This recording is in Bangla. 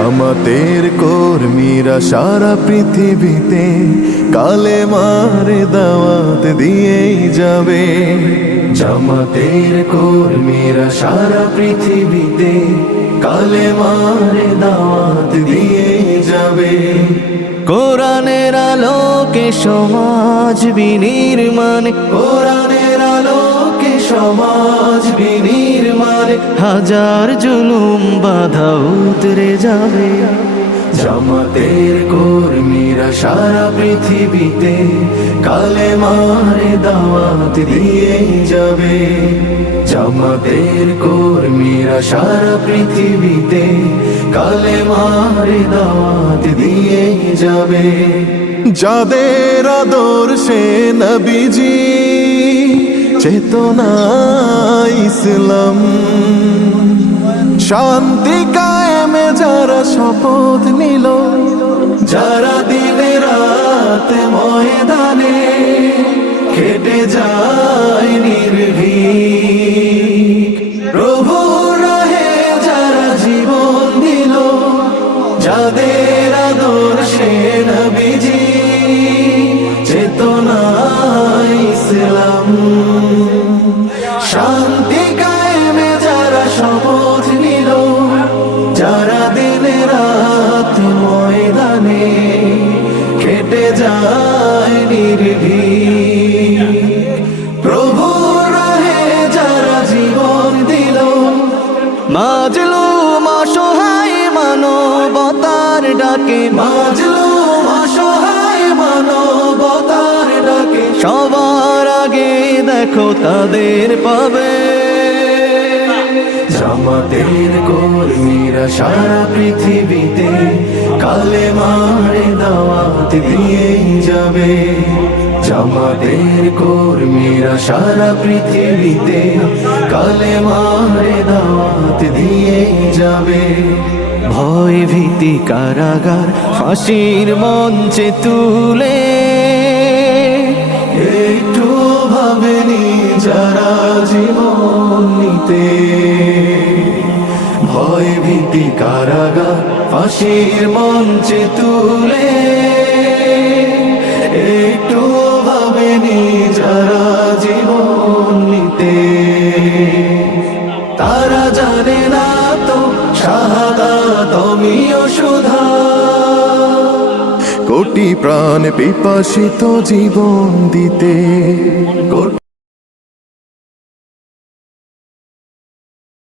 জামাতের কর্মীরা সারা পৃথিবীতে কালেমার দাওয়াত দিয়েই যাবে। জামাতের কর্মীরা সারা পৃথিবীতে কালেমার দাওয়াত দিয়েই যাবে। কোরআনের আলোকে সমাজ বিনির্মাণ, কোরআনের আলোকে সমাজ বিনির্মাণ, হাজার জুলুম বাধা উতরে যাবে। জামাতের কর্মীরা সারা পৃথিবীতে কালেমার দাওয়াত দিয়েই যাবে। জামাতের কর্মীরা সারা পৃথিবীতে কালেমার দাওয়াত দিয়েই যাবে। যাদের আদর্শে নবীজি চেতনা ইসলাম, শান্তি কায়েমে যারা শপথ নিল, যারা দিনে রাতে ময়দানে খেটে যায় নির্ভীক, প্রভু রাহে যারা জীবন দিল, যাদের আদর্শে নবীজি চেতনা ইসলাম, শান্তি কায়েমে যারা শপথ নিল, যারা দিনে রাত ময়দানে খেটে যায় নির্ভীক, প্রভু রাহে যারা জীবন দিল, মাজলুম অসহায় মানবতার ডাকে, মাজলুম অসহায় মানবতার ডাকে, সবার আগে দেখো তাদের পাবে। জামাতের কর্মীরা সারা পৃথিবীতে কালেমার দাওয়াত দিয়েই যাবে। জামাতের কর্মীরা সারা পৃথিবীতে কালেমার দাওয়াত দিয়েই যাবে। ভয় ভীতি কারাগার ফাঁসির মঞ্চে তুলে একটু ভাবেনি যারা জীবন নিতে। ভয় ভীতি কারাগার ফাঁসির মঞ্চে তুলে একটু ভাবেনি যারা জীবন নিতে। তারা জানে না তো শাহাদাত অমিয় সুধা, কোটি প্রাণ পিপাসিত জীবন দিতে।